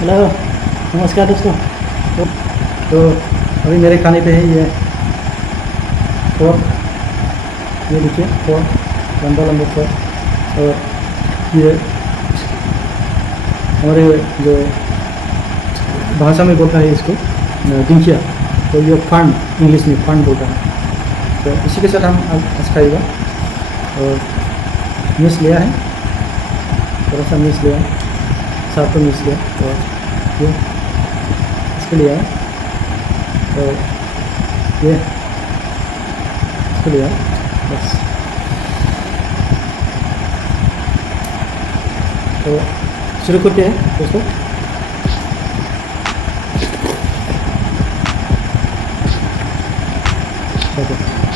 Hello, नमस्कार दोस्तों। तो, तो अभी मेरे खाने पे है ये फोर्क। ये देखिए फोर्क, लंबा लंबा फोर्क। और ये हमारे जो भाषा में बोलता है इसको दिंखिया। तो ये फंड, इंग्लिश में फंड बोलता है। तो इसी के साथ हम आज खाएगा। और मिस लिया है, थोड़ा सा मिस लिया है, साथ में मिस लिया। और ये इसके लिए है। और ये इसके लिए है बस। तो शुरू करते हैं दोस्तों। ओके।